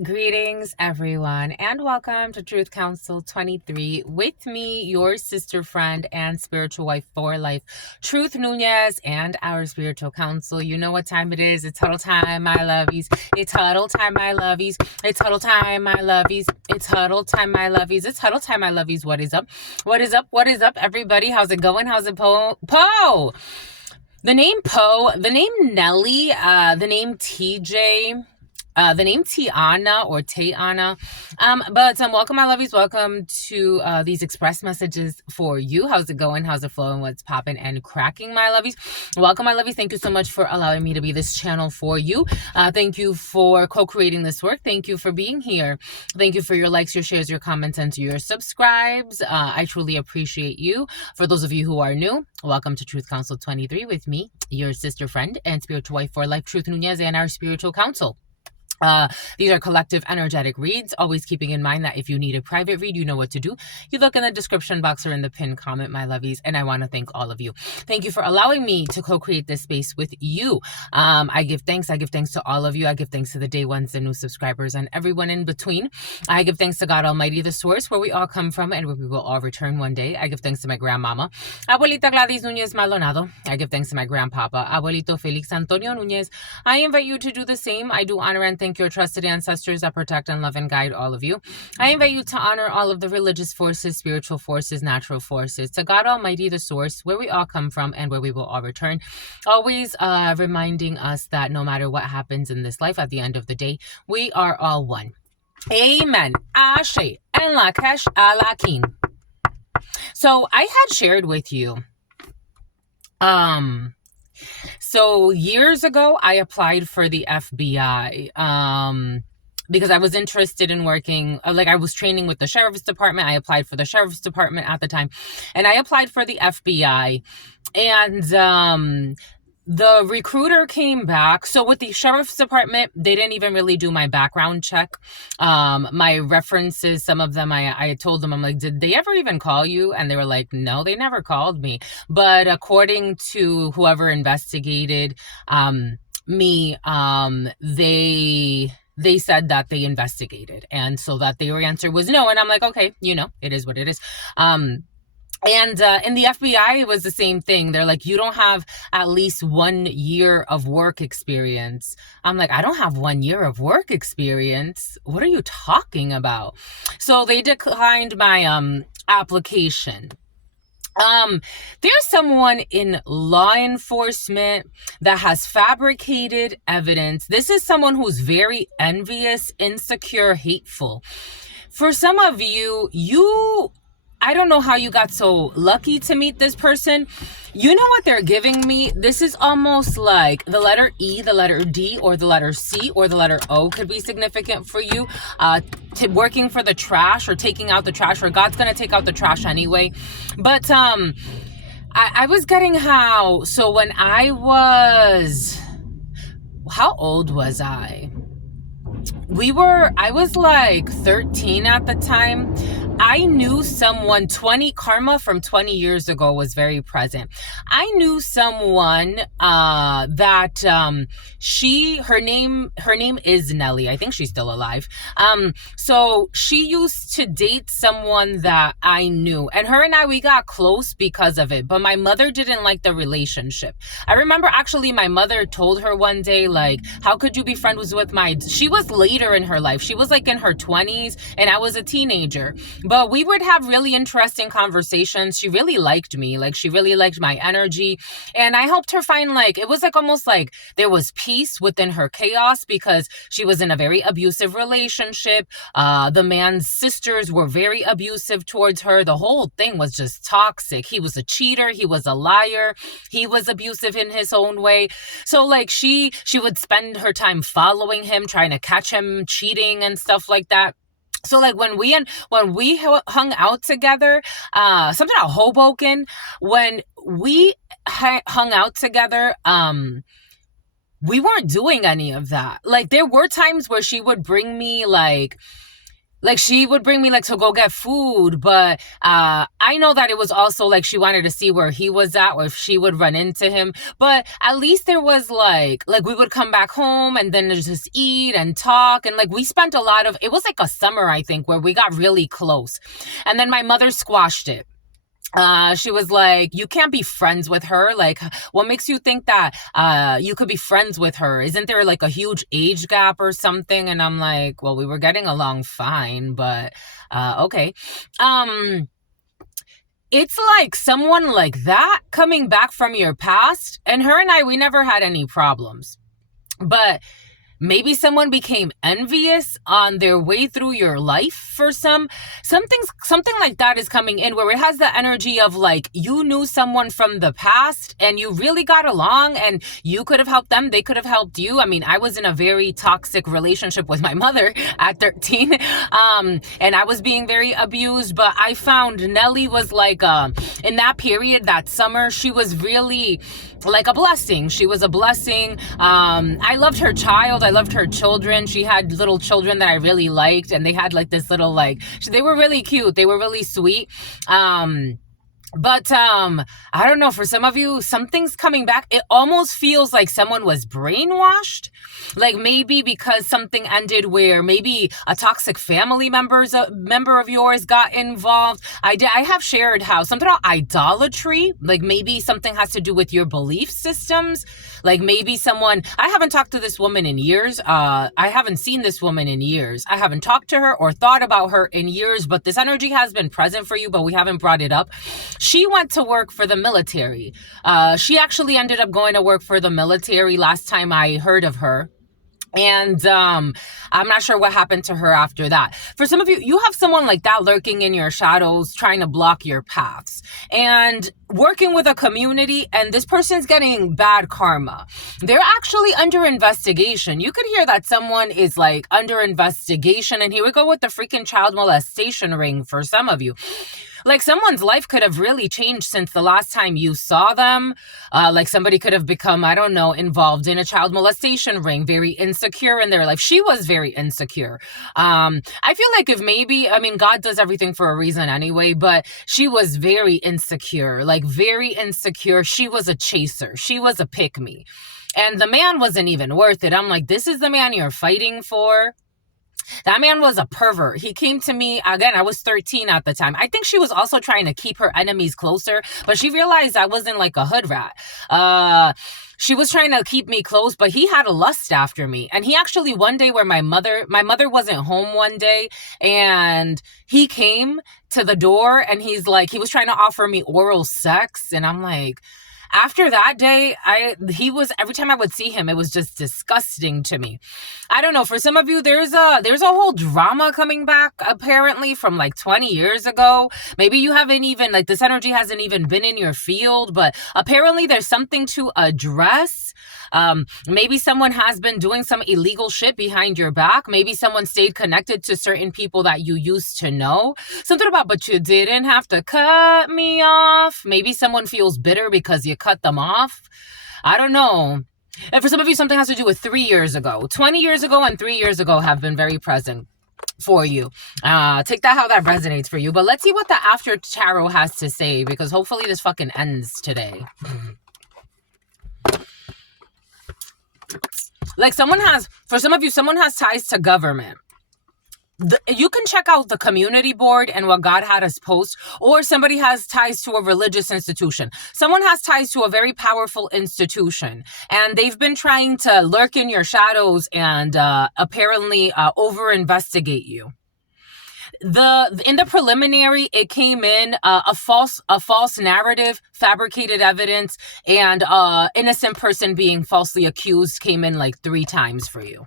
Greetings, everyone, and welcome to Truth Council 23 with me, your sister, friend, and spiritual wife for life, Truth Nunez, and our spiritual council. You know what time it is. It's huddle time, my lovies. It's huddle time, my lovies. It's huddle time, my lovies. It's huddle time, my lovies. It's huddle time, my lovies. What is up? What is up? What is up, everybody? How's it going? How's it, Poe? The name Poe, the name Nelly, the name TJ, the name Tiana or Tayana. But welcome, my lovies. Welcome to these express messages for you. How's it going? How's it flowing? What's popping and cracking, my lovies? Welcome, my lovies. Thank you so much for allowing me to be this channel for you. Thank you for co-creating this work. Thank you for being here. Thank you for your likes, your shares, your comments, and your subscribes. I truly appreciate you. For those of you who are new, welcome to Truth Council 23 with me, your sister, friend, and spiritual wife for life, Truth Nunez, and our spiritual council. These are collective energetic reads, always keeping in mind that if you need a private read, you know what to do. You look in the description box or in the pinned comment, my lovies, and I want to thank all of you. Thank you for allowing me to co-create this space with you. I give thanks to all of you. I give thanks to the day ones, the new subscribers, and everyone in between. I give thanks to God Almighty, the source, where we all come from and where we will all return one day. I give thanks to my grandmama, Abuelita Gladys Nunez Maldonado. I give thanks to my grandpapa, Abuelito Felix Antonio Nunez. I invite you to do the same. I do honor and thank your trusted ancestors that protect and love and guide all of you. I invite you to honor all of the religious forces, spiritual forces, natural forces, to God Almighty, the source, where we all come from and where we will all return. Always reminding us that no matter what happens in this life, at the end of the day, we are all one. Amen. Ashe. And Lakesh Alakin. So I had shared with you, so years ago, I applied for the FBI because I was interested in working, I was training with the sheriff's department. I applied for the sheriff's department at the time, and I applied for the FBI, and the recruiter came back. So with the sheriff's department, they didn't even really do my background check. My references, some of them, I told them, I'm like, did they ever even call you? And they were like, no, they never called me. But according to whoever investigated me, they said that they investigated. And so that their answer was no. And I'm like, okay, it is what it is. And in the FBI, it was the same thing. They're like, you don't have at least 1 year of work experience. I'm like, I don't have 1 year of work experience. What are you talking about? So they declined my application. There's someone in law enforcement that has fabricated evidence. This is someone who's very envious, insecure, hateful. For some of you, I don't know how you got so lucky to meet this person. You know what they're giving me? This is almost like the letter E, the letter D, or the letter C, or the letter O could be significant for you. Working for the trash or taking out the trash, or God's going to take out the trash anyway. But I was getting so when I was, how old was I? I was like 13 at the time. I knew someone, karma from 20 years ago was very present. I knew someone that her name is Nelly. I think she's still alive. So she used to date someone that I knew, and her and we got close because of it, but my mother didn't like the relationship. I remember actually my mother told her one day, like, how could you be friends with she was later in her life. She was like in her 20s and I was a teenager. But we would have really interesting conversations. She really liked me. Like, she really liked my energy. And I helped her find, it was like almost like there was peace within her chaos, because she was in a very abusive relationship. The man's sisters were very abusive towards her. The whole thing was just toxic. He was a cheater. He was a liar. He was abusive in his own way. So she would spend her time following him, trying to catch him cheating and stuff like that. So when we hung out together, something at Hoboken, when we hung out together, we weren't doing any of that. There were times where she would bring me Like she would bring me like to go get food, but I know that it was also like she wanted to see where he was at or if she would run into him. But at least there was like we would come back home and then just eat and talk, and like we spent a lot of, it was like a summer I think where we got really close, and then my mother squashed it. She was like, you can't be friends with her. Like, what makes you think that you could be friends with her? Isn't there like a huge age gap or something? And I'm like, well, we were getting along fine, but okay. It's like someone like that coming back from your past, and her and I, we never had any problems. But maybe someone became envious on their way through your life for something like that is coming in, where it has the energy of like you knew someone from the past and you really got along and you could have helped them, they could have helped you. I mean, I was in a very toxic relationship with my mother at 13, and I was being very abused, but I found Nelly was like in that period, that summer, she was really like a blessing. She was a blessing. I loved her child. I loved her children. She had little children that I really liked, and they had like this little they were really cute. They were really sweet. But I don't know, for some of you, something's coming back. It almost feels like someone was brainwashed. Like maybe because something ended where maybe a toxic family member of yours got involved. I have shared how something about idolatry, like maybe something has to do with your belief systems. Like maybe someone, I haven't talked to this woman in years. I haven't seen this woman in years. I haven't talked to her or thought about her in years, but this energy has been present for you, but we haven't brought it up. She went to work for the military. She actually ended up going to work for the military last time I heard of her. And I'm not sure what happened to her after that. For some of you, you have someone like that lurking in your shadows, trying to block your paths and working with a community, and this person's getting bad karma. They're actually under investigation. You could hear that someone is like under investigation, and here we go with the freaking child molestation ring for some of you. Like someone's life could have really changed since the last time you saw them. Like somebody could have become, I don't know, involved in a child molestation ring, very insecure in their life. She was very insecure. I feel like if maybe, I mean, God does everything for a reason anyway, but she was very insecure, like very insecure. She was a chaser. She was a pick-me. And the man wasn't even worth it. I'm like, this is the man you're fighting for? That man was a pervert. He came to me, again, I was 13 at the time. I think she was also trying to keep her enemies closer, but she realized I wasn't like a hood rat. She was trying to keep me close, but he had a lust after me. And he actually, one day where my mother wasn't home one day, and he came to the door and he's like, he was trying to offer me oral sex. And I'm like, after that day, every time I would see him, it was just disgusting to me. I don't know. For some of you, there's a whole drama coming back, apparently, from like 20 years ago. Maybe you haven't even, like, this energy hasn't even been in your field, but apparently there's something to address. Maybe someone has been doing some illegal shit behind your back. Maybe someone stayed connected to certain people that you used to know. Something about, but you didn't have to cut me off. Maybe someone feels bitter because you cut them off. I don't know. And for some of you, something has to do with 3 years ago. 20 years ago and 3 years ago have been very present for you. Take that how that resonates for you. But let's see what the after tarot has to say, because hopefully this fucking ends today. Like for some of you, someone has ties to government. You can check out the community board and what God had us post, or somebody has ties to a religious institution. Someone has ties to a very powerful institution, and they've been trying to lurk in your shadows and apparently over-investigate you. In the preliminary, it came in a false narrative, fabricated evidence, and innocent person being falsely accused came in like 3 times for you.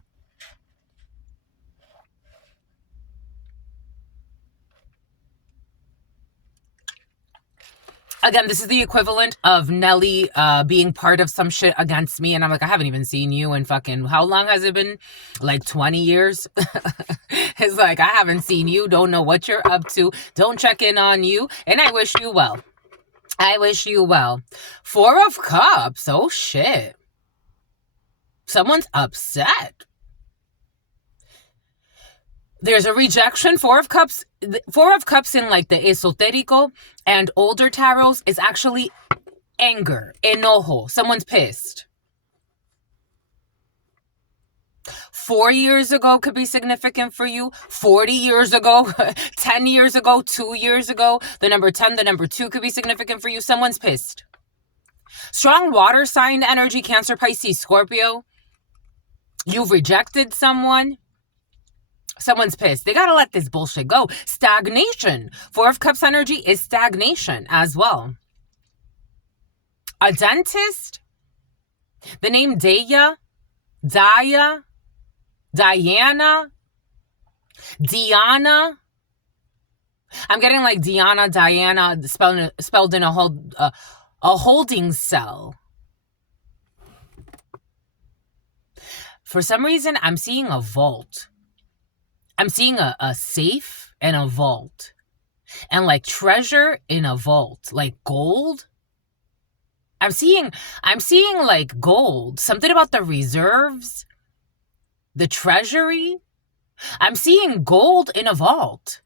Again, this is the equivalent of Nelly being part of some shit against me. And I'm like, I haven't even seen you in fucking, how long has it been? Like 20 years? It's like, I haven't seen you. Don't know what you're up to. Don't check in on you. And I wish you well. I wish you well. 4 of Cups. Oh, shit. Someone's upset. There's a rejection. Four of Cups in like the esoterico and older tarots is actually anger, enojo. Someone's pissed. 4 years ago could be significant for you. 40 years ago, 10 years ago, 2 years ago. The number 10, the number 2 could be significant for you. Someone's pissed. Strong water sign energy, Cancer, Pisces, Scorpio. You've rejected someone. Someone's pissed. They gotta let this bullshit go. Stagnation. 4 of Cups energy is stagnation as well. A dentist. The name Daya, Diana, Diana. I'm getting like Diana, Diana spelled in a holding cell. For some reason, I'm seeing a vault. I'm seeing a safe and a vault. And like treasure in a vault. Like gold. I'm seeing like gold. Something about the reserves. The treasury. I'm seeing gold in a vault.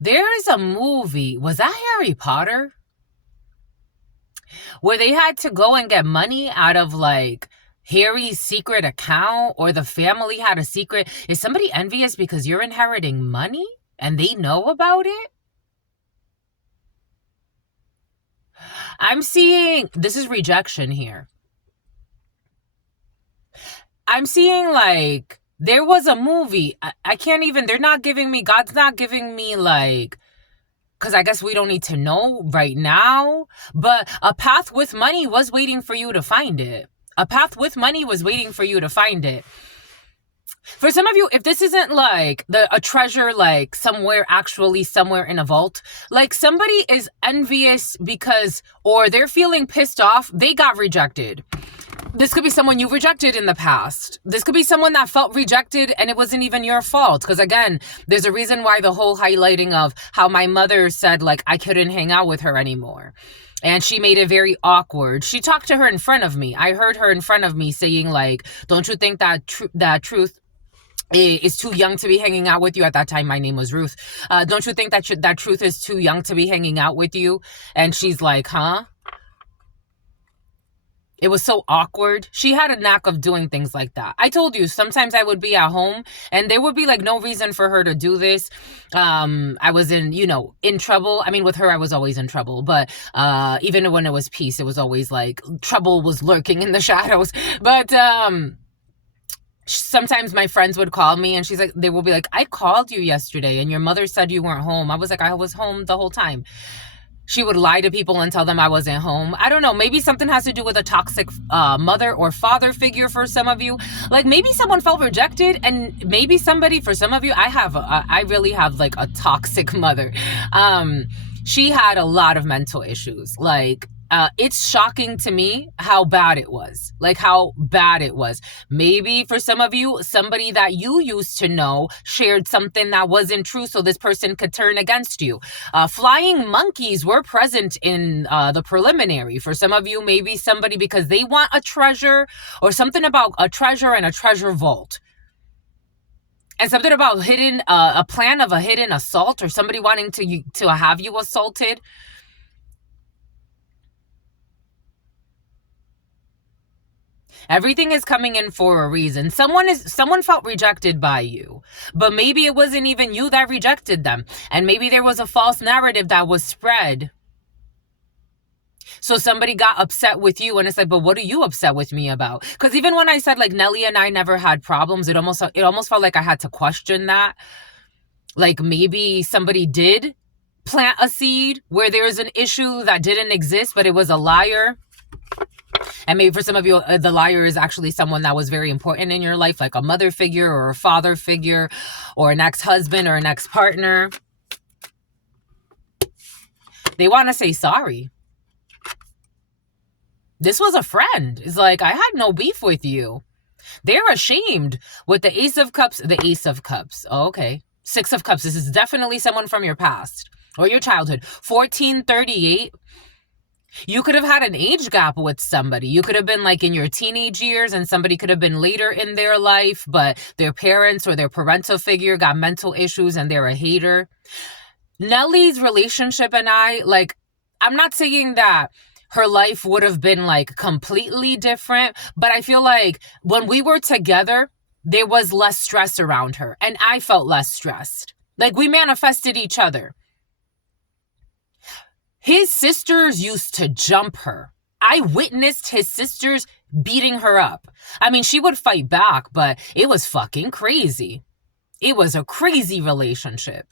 There is a movie. Was that Harry Potter? Where they had to go and get money out of like Harry's secret account, or the family had a secret. Is somebody envious because you're inheriting money and they know about it? I'm seeing, this is rejection here. I'm seeing like, there was a movie. I can't even, they're not giving me, God's not giving me like, because I guess we don't need to know right now. But a path with money was waiting for you to find it. A path with money was waiting for you to find it. For some of you, if this isn't like a treasure, like somewhere in a vault, like somebody is envious because, or they're feeling pissed off, they got rejected. This could be someone you rejected in the past. This could be someone that felt rejected and it wasn't even your fault. Because again, there's a reason why the whole highlighting of how my mother said like I couldn't hang out with her anymore. And she made it very awkward. She talked to her in front of me. I heard her in front of me saying like, don't you think that Truth is too young to be hanging out with you? At that time, my name was Ruth. Don't you think that Truth is too young to be hanging out with you? And she's like, huh? It was so awkward. She had a knack of doing things like that. I told you, sometimes I would be at home and there would be like no reason for her to do this. I was in trouble. I mean, with her, I was always in trouble. But even when it was peace, it was always like trouble was lurking in the shadows. But sometimes my friends would call me and they will be like, I called you yesterday and your mother said you weren't home. I was like, I was home the whole time. She would lie to people and tell them I wasn't home. I don't know. Maybe something has to do with a toxic mother or father figure for some of you. Like maybe someone felt rejected, and maybe somebody, for some of you, I really have like a toxic mother. She had a lot of mental issues. Like it's shocking to me how bad it was. Like how bad it was. Maybe for some of you, somebody that you used to know shared something that wasn't true so this person could turn against you. Flying monkeys were present in the preliminary. For some of you, maybe somebody because they want a treasure, or something about a treasure and a treasure vault. And something about a plan of a hidden assault, or somebody wanting to have you assaulted. Everything is coming in for a reason. Someone felt rejected by you, but maybe it wasn't even you that rejected them. And maybe there was a false narrative that was spread. So somebody got upset with you, and it's like, but what are you upset with me about? Because even when I said like Nelly and I never had problems, it almost felt like I had to question that. Like maybe somebody did plant a seed where there is an issue that didn't exist, but it was a liar. And maybe for some of you, the liar is actually someone that was very important in your life, like a mother figure or a father figure or an ex-husband or an ex-partner. They want to say sorry. This was a friend. It's like, I had no beef with you. They're ashamed with the Ace of Cups. Oh, okay. 6 of Cups. This is definitely someone from your past or your childhood. 1438. You could have had an age gap with somebody. You could have been like in your teenage years and somebody could have been later in their life, but their parents or their parental figure got mental issues and they're a hater. Nelly's relationship and I'm not saying that her life would have been like completely different, but I feel like when we were together, there was less stress around her and I felt less stressed. Like we manifested each other. His sisters used to jump her. I witnessed his sisters beating her up. I mean, she would fight back, but it was fucking crazy. It was a crazy relationship.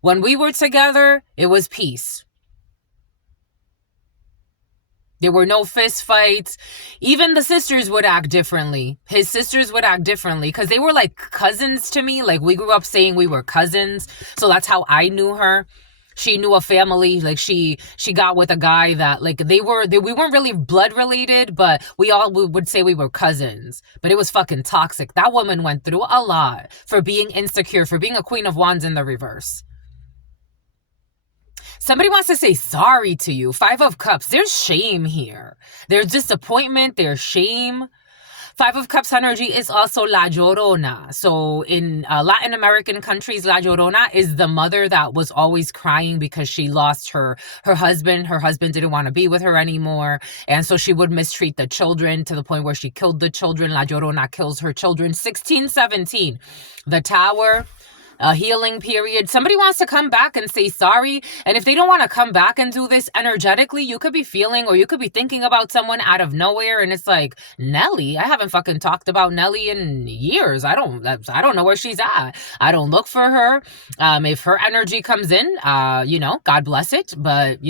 When we were together, it was peace. There were no fist fights. Even the sisters would act differently. His sisters would act differently because they were like cousins to me. Like we grew up saying we were cousins. So that's how I knew her. She knew a family, like she got with a guy that like we weren't really blood related, but we would say we were cousins. But it was fucking toxic. That woman went through a lot for being insecure, for being a Queen of Wands in the reverse. Somebody wants to say sorry to you. 5 of Cups. There's shame here. There's disappointment. There's shame. 5 of Cups energy is also La Llorona. So in Latin American countries, La Llorona is the mother that was always crying because she lost her husband. Her husband didn't want to be with her anymore. And so she would mistreat the children to the point where she killed the children. La Llorona kills her children. 1617. The Tower. A healing period. Somebody wants to come back and say sorry. And if they don't want to come back and do this energetically, you could be feeling or you could be thinking about someone out of nowhere. And it's like, Nelly, I haven't fucking talked about Nelly in years. I don't know where she's at. I don't look for her. If her energy comes in, God bless it. But,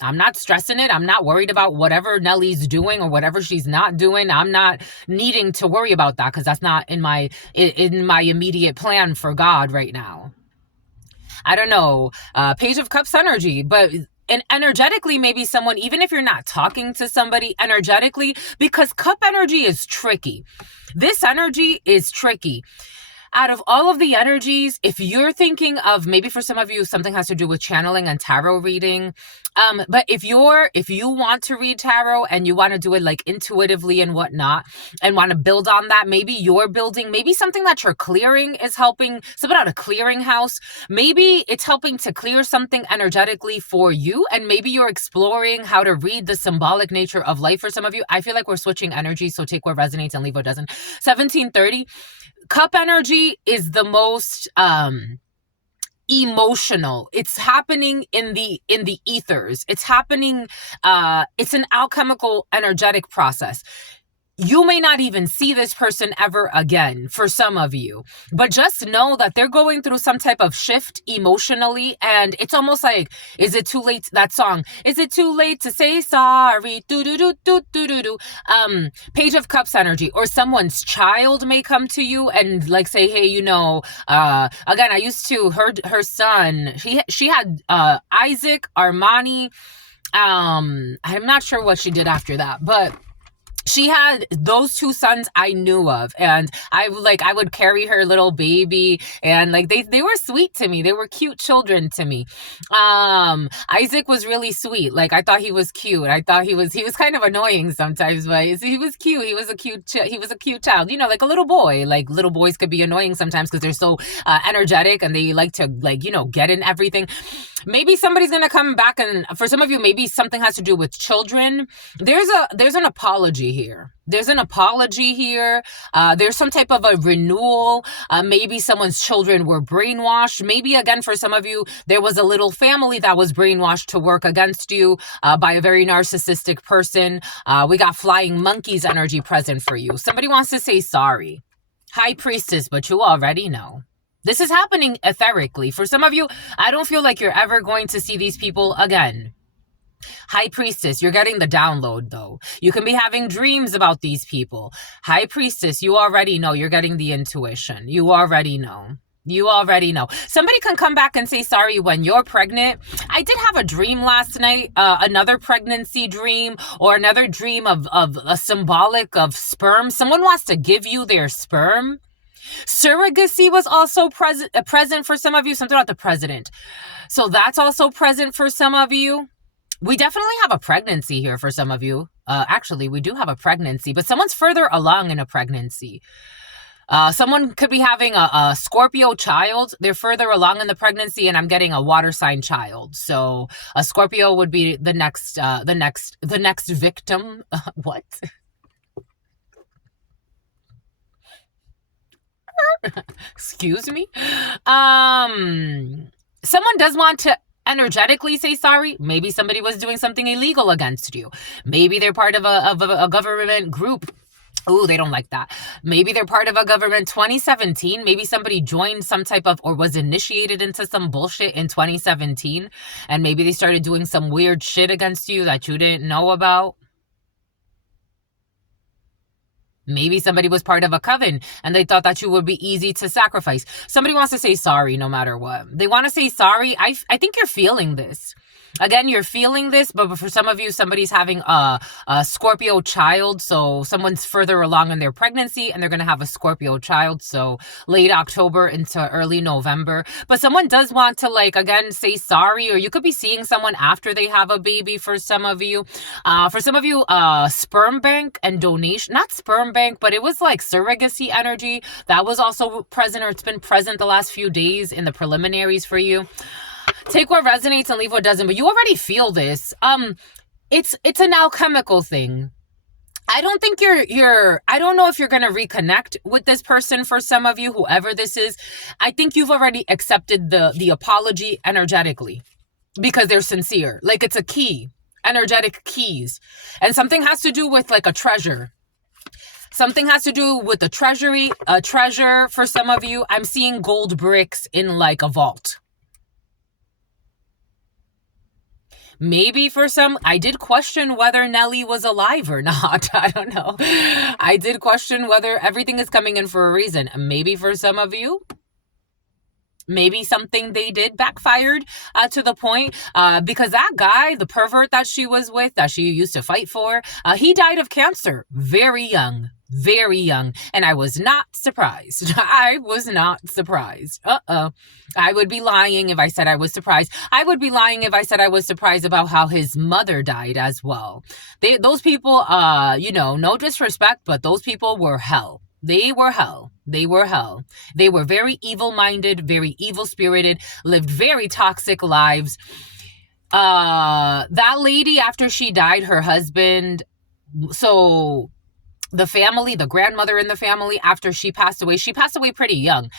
I'm not stressing it. I'm not worried about whatever Nelly's doing or whatever she's not doing. I'm not needing to worry about that because that's not in my immediate plan for God right now. I don't know. Page of Cups energy, but and energetically, maybe someone, even if you're not talking to somebody energetically, because cup energy is tricky. This energy is tricky. Out of all of the energies, if you're thinking of, maybe for some of you, something has to do with channeling and tarot reading. But if you want to read tarot and you want to do it like intuitively and whatnot, and want to build on that, maybe you're building, maybe something that you're clearing is helping, something out of clearing house. Maybe it's helping to clear something energetically for you. And maybe you're exploring how to read the symbolic nature of life for some of you. I feel like we're switching energy. So take what resonates and leave what doesn't. 1730. Cup energy is the most emotional. It's happening in the ethers. It's happening, it's an alchemical energetic process. You may not even see this person ever again for some of you, but just know that they're going through some type of shift emotionally. And it's almost like, is it too late? That song, is it too late to say sorry? Page of Cups energy, or someone's child may come to you and like say, hey, again, I used to, her son, she had Isaac, Armani. I'm not sure what she did after that, but she had those 2 sons I knew of, and I would carry her little baby, and like they were sweet to me. They were cute children to me. Isaac was really sweet. Like I thought he was cute. I thought he was kind of annoying sometimes, but he was cute. He was a cute child. Like a little boy. Like little boys could be annoying sometimes because they're so energetic and they like to get in everything. Maybe somebody's gonna come back, and for some of you, maybe something has to do with children. There's an apology here. There's an apology here. There's some type of a renewal. Maybe someone's children were brainwashed. Maybe again, for some of you, there was a little family that was brainwashed to work against you by a very narcissistic person. We got flying monkeys energy present for you. Somebody wants to say sorry. High Priestess, but you already know. This is happening etherically. For some of you, I don't feel like you're ever going to see these people again. High Priestess, you're getting the download though. You can be having dreams about these people. High Priestess, you already know. You're getting the intuition. You already know. You already know. Somebody can come back and say sorry when you're pregnant. I did have a dream last night, another pregnancy dream, or another dream of a symbolic of sperm. Someone wants to give you their sperm. Surrogacy was also present for some of you. Something about the president. So that's also present for some of you. We definitely have a pregnancy here for some of you. Actually, we do have a pregnancy, but someone's further along in a pregnancy. Someone could be having a Scorpio child. They're further along in the pregnancy, and I'm getting a water sign child. So a Scorpio would be the next victim. What? Excuse me. Someone does want to energetically say sorry. Maybe somebody was doing something illegal against you. Maybe they're part of a government group. Oh, they don't like that. Maybe they're part of a government 2017. Maybe somebody joined some type of, or was initiated into some bullshit in 2017. And maybe they started doing some weird shit against you that you didn't know about. Maybe somebody was part of a coven and they thought that you would be easy to sacrifice. Somebody wants to say sorry no matter what. They want to say sorry. I think you're feeling this. Again, you're feeling this, but for some of you, somebody's having a Scorpio child. So someone's further along in their pregnancy and they're going to have a Scorpio child. So late October into early November. But someone does want to, like, again, say sorry, or you could be seeing someone after they have a baby for some of you. For some of you, sperm bank and donation, not sperm bank, but it was like surrogacy energy. That was also present, or it's been present the last few days in the preliminaries for you. Take what resonates and leave what doesn't, but you already feel this. It's an alchemical thing. I don't think I don't know if you're going to reconnect with this person for some of you, whoever this is. I think you've already accepted the apology energetically because they're sincere. Like, it's a key, energetic keys. And something has to do with like a treasure. Something has to do with the treasury, a treasure for some of you. I'm seeing gold bricks in like a vault. Maybe for some, I did question whether Nelly was alive or not. I don't know. I did question whether everything is coming in for a reason. Maybe for some of you, maybe something they did backfired to the point because that guy, the pervert that she was with, that she used to fight for, he died of cancer very young. Very young. And I was not surprised. I was not surprised. I would be lying if I said I was surprised. I would be lying if I said I was surprised about how his mother died as well. Those people, no disrespect, but those people were hell. They were hell. They were hell. They were very evil-minded, very evil-spirited, lived very toxic lives. That lady, after she died, her husband, so the family, the grandmother in the family, after she passed away pretty young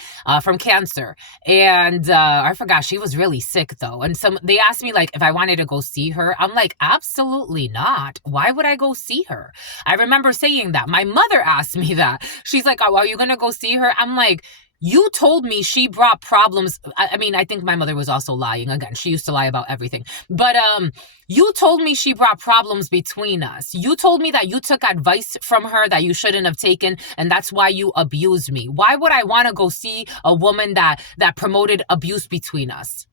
from cancer. And I forgot, she was really sick though. And they asked me like if I wanted to go see her. I'm like, absolutely not. Why would I go see her? I remember saying that. My mother asked me that. She's like, oh, are you going to go see her? I'm like, you told me she brought problems. I mean, I think my mother was also lying. Again, she used to lie about everything. But you told me she brought problems between us. You told me that you took advice from her that you shouldn't have taken, and that's why you abused me. Why would I want to go see a woman that promoted abuse between us?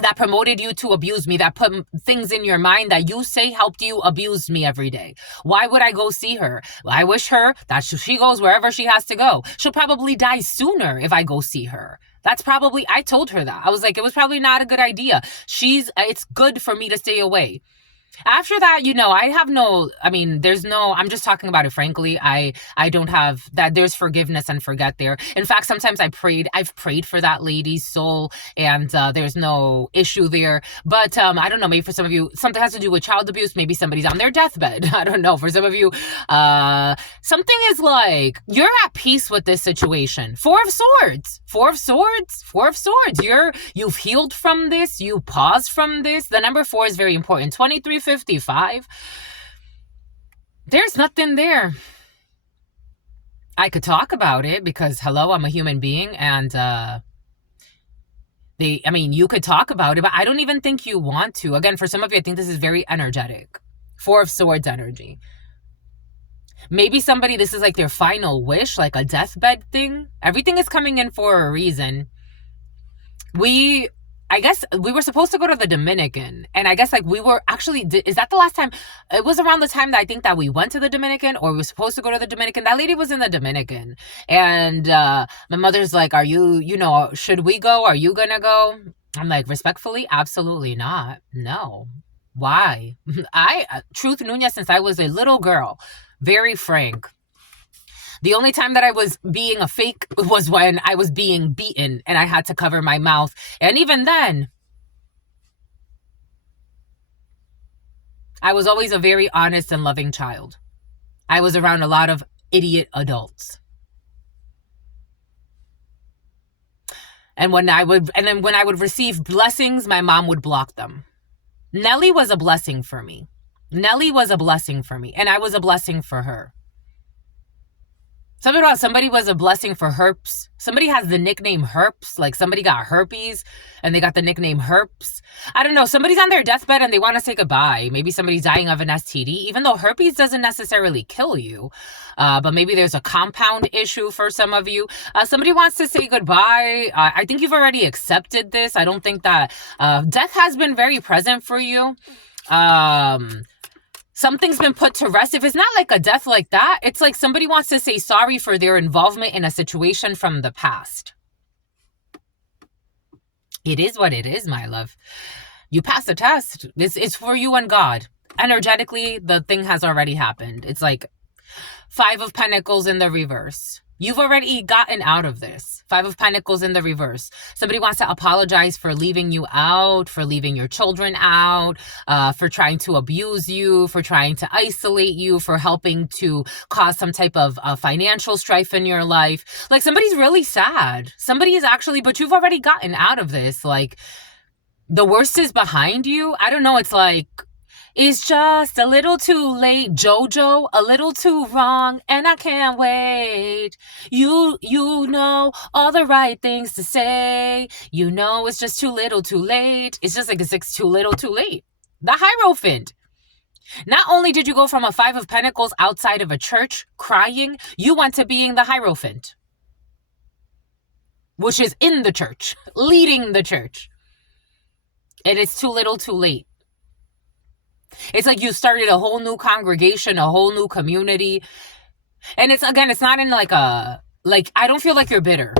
That promoted you to abuse me, that put things in your mind that you say helped you abuse me every day. Why would I go see her? I wish her that she goes wherever she has to go. She'll probably die sooner if I go see her. I told her that. I was like, it was probably not a good idea. It's good for me to stay away. After that, I'm just talking about it frankly. I don't have that. There's forgiveness and forget there. In fact, sometimes I've prayed for that lady's soul, and there's no issue there. But I don't know, maybe for some of you, something has to do with child abuse. Maybe somebody's on their deathbed. I don't know. For some of you, something is like, you're at peace with this situation. Four of Swords. You've healed from this. You paused from this. The number 4 is very important. 2355. There's nothing there. I could talk about it because, hello, I'm a human being, and you could talk about it, but I don't even think you want to. Again, for some of you, I think this is very energetic. 4 of Swords energy. Maybe somebody, this is like their final wish, like a deathbed thing. Everything is coming in for a reason. I guess we were supposed to go to the Dominican, and I guess like we were actually, is that the last time? It was around the time that I think that we went to the Dominican, or we were supposed to go to the Dominican. That lady was in the Dominican, and my mother's like, are you, should we go? Are you gonna go? I'm like, respectfully, absolutely not. No. Why? Truth Nunez, since I was a little girl, very frank. The only time that I was being a fake was when I was being beaten and I had to cover my mouth. And even then, I was always a very honest and loving child. I was around a lot of idiot adults. And when I would receive blessings, my mom would block them. Nellie was a blessing for me. Nellie was a blessing for me, and I was a blessing for her. Somebody was a blessing for herpes. Somebody has the nickname herpes, like somebody got herpes and they got the nickname herpes. I don't know. Somebody's on their deathbed and they want to say goodbye. Maybe somebody's dying of an STD, even though herpes doesn't necessarily kill you. But maybe there's a compound issue for some of you. Somebody wants to say goodbye. I think you've already accepted this. I don't think that death has been very present for you. Something's been put to rest. If it's not like a death like that, it's like somebody wants to say sorry for their involvement in a situation from the past. It is what it is, my love. You pass the test. It's for you and God. Energetically, the thing has already happened. It's like 5 of Pentacles in the reverse. You've already gotten out of this. 5 of Pentacles in the reverse. Somebody wants to apologize for leaving you out, for leaving your children out, for trying to abuse you, for trying to isolate you, for helping to cause some type of financial strife in your life. Like somebody's really sad. Somebody is actually, but you've already gotten out of this. Like the worst is behind you. I don't know. It's like, it's just a little too late, Jojo, a little too wrong, and I can't wait. You know all the right things to say. You know it's just too little too late. It's just like it's too little too late. The Hierophant. Not only did you go from a 5 of Pentacles outside of a church crying, you went to being the Hierophant, which is in the church, leading the church. It is too little too late. It's like you started a whole new congregation, a whole new community. And it's not in like I don't feel like you're bitter.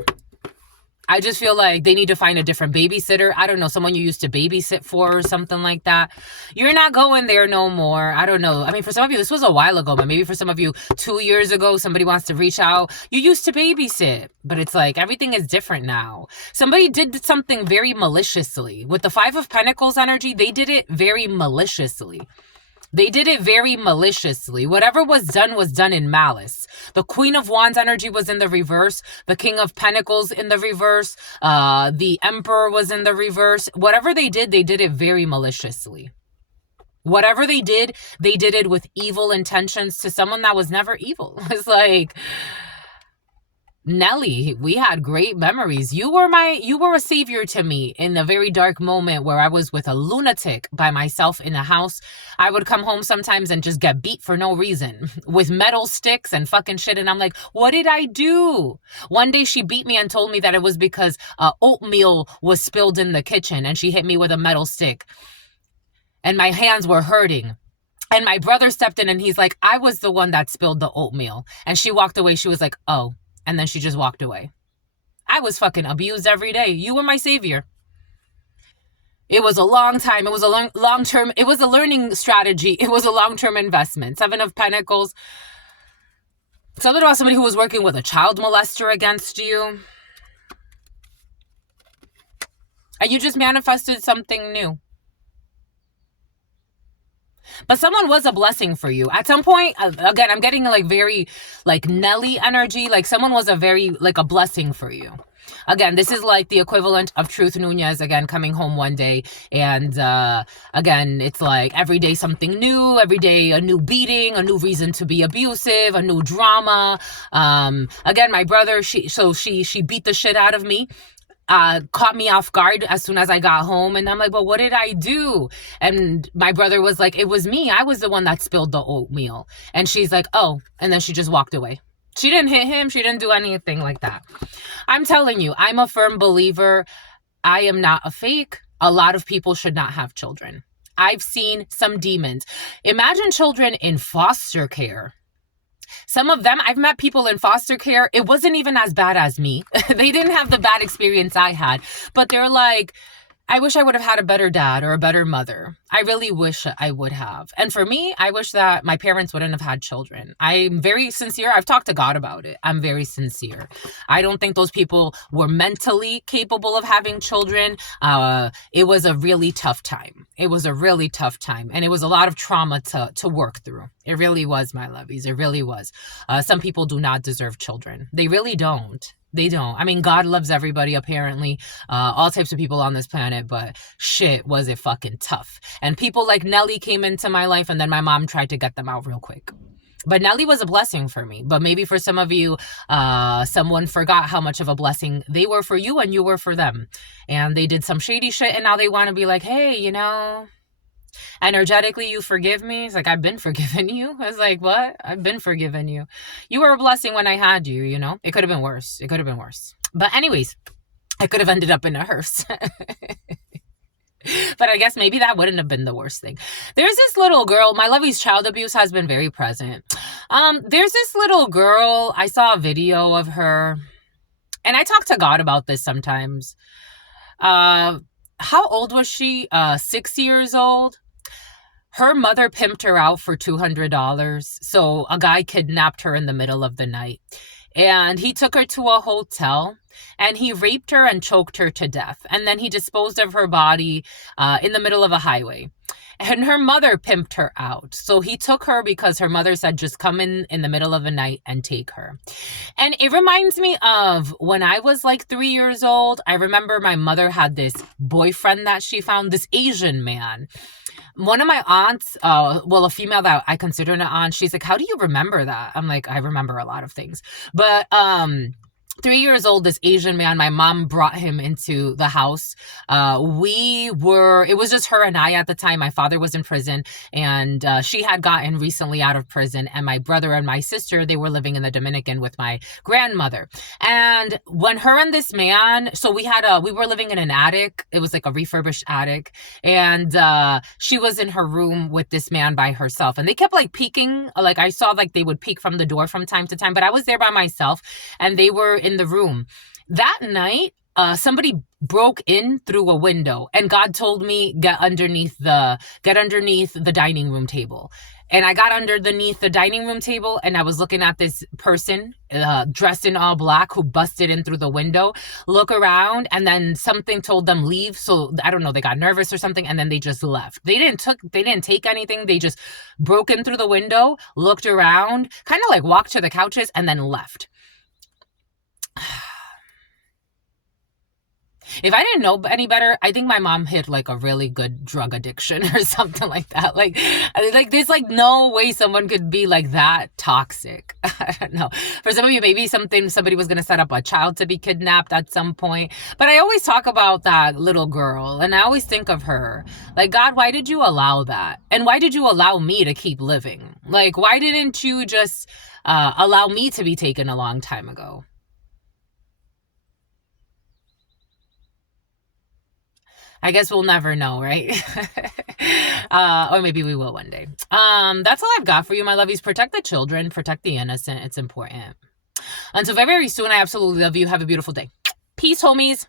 I just feel like they need to find a different babysitter. I don't know, someone you used to babysit for or something like that. You're not going there no more. I don't know. I mean, for some of you, this was a while ago, but maybe for some of you, 2 years ago, somebody wants to reach out. You used to babysit, but it's like everything is different now. Somebody did something very maliciously. With the 5 of Pentacles energy, they did it very maliciously. They did it very maliciously. Whatever was done in malice. The Queen of Wands energy was in the reverse. The King of Pentacles in the reverse. The Emperor was in the reverse. Whatever they did it very maliciously. Whatever they did it with evil intentions to someone that was never evil. It's like, Nelly, we had great memories. You were a savior to me in a very dark moment where I was with a lunatic by myself in a house. I would come home sometimes and just get beat for no reason with metal sticks and fucking shit. And I'm like, what did I do? One day she beat me and told me that it was because oatmeal was spilled in the kitchen and she hit me with a metal stick. And my hands were hurting. And my brother stepped in and he's like, I was the one that spilled the oatmeal. And she walked away. She was like, oh. And then she just walked away. I was fucking abused every day. You were my savior. It was a long time. It was a long-term. It was a learning strategy. It was a long-term investment. 7 of Pentacles. Something about somebody who was working with a child molester against you. And you just manifested something new. But someone was a blessing for you. At some point, again, I'm getting like very like Nelly energy. Like someone was a very like a blessing for you. Again, this is like the equivalent of Truth Nunez, again, coming home one day. And again, it's like every day something new, every day a new beating, a new reason to be abusive, a new drama. Again, my brother, she beat the shit out of me. Caught me off guard as soon as I got home. And I'm like, but what did I do? And my brother was like, it was me. I was the one that spilled the oatmeal. And she's like, oh. And then she just walked away. She didn't hit him. She didn't do anything like that. I'm telling you, I'm a firm believer. I am not a fake. A lot of people should not have children. I've seen some demons. Imagine children in foster care. Some of them, I've met people in foster care. It wasn't even as bad as me. They didn't have the bad experience I had. But they're like, I wish I would have had a better dad or a better mother. I really wish I would have. And for me, I wish that my parents wouldn't have had children. I'm very sincere. I've talked to God about it. I'm very sincere. I don't think those people were mentally capable of having children. It was a really tough time. It was a really tough time. And it was a lot of trauma to work through. It really was, my lovies. It really was. Some people do not deserve children. They really don't. They don't. I mean, God loves everybody, apparently, all types of people on this planet, but shit, was it fucking tough. And people like Nelly came into my life, and then my mom tried to get them out real quick. But Nelly was a blessing for me. But maybe for some of you, someone forgot how much of a blessing they were for you and you were for them. And they did some shady shit, and now they want to be like, hey, you know, energetically, you forgive me. It's like, I've been forgiving you. I was like, what? I've been forgiving you. You were a blessing when I had you, you know? It could have been worse. It could have been worse. But anyways, I could have ended up in a hearse. But I guess maybe that wouldn't have been the worst thing. There's this little girl. My lovey's child abuse has been very present. There's this little girl. I saw a video of her. And I talk to God about this sometimes. How old was she? 6 years old. Her mother pimped her out for $200. So a guy kidnapped her in the middle of the night. And he took her to a hotel and he raped her and choked her to death. And then he disposed of her body in the middle of a highway. And her mother pimped her out. So he took her because her mother said, just come in the middle of the night and take her. And it reminds me of when I was like 3 years old. I remember my mother had this boyfriend that she found, this Asian man. One of my aunts, a female that I consider an aunt, she's like, how do you remember that? I'm like, I remember a lot of things. But 3 years old, this Asian man, my mom brought him into the house. It was just her and I at the time. My father was in prison and she had gotten recently out of prison. And my brother and my sister, they were living in the Dominican with my grandmother. And when her and this man, so we were living in an attic. It was like a refurbished attic. And she was in her room with this man by herself. And they kept like peeking. Like I saw like they would peek from the door from time to time. But I was there by myself and they were in the room. That night, somebody broke in through a window and God told me, get underneath the dining room table. And I got underneath the dining room table and I was looking at this person dressed in all black who busted in through the window, look around, and then something told them leave. So I don't know, they got nervous or something and then they just left. They didn't take anything. They just broke in through the window, looked around, kind of like walked to the couches and then left. If I didn't know any better, I think my mom hit like a really good drug addiction or something like that. Like there's like no way someone could be like that toxic. I don't know. For some of you, maybe somebody was going to set up a child to be kidnapped at some point. But I always talk about that little girl and I always think of her. Like, God, why did you allow that? And why did you allow me to keep living? Like, why didn't you just allow me to be taken a long time ago? I guess we'll never know, right? Or maybe we will one day. That's all I've got for you, my lovies. Protect the children, protect the innocent. It's important. Until very, very soon, I absolutely love you. Have a beautiful day. Peace, homies.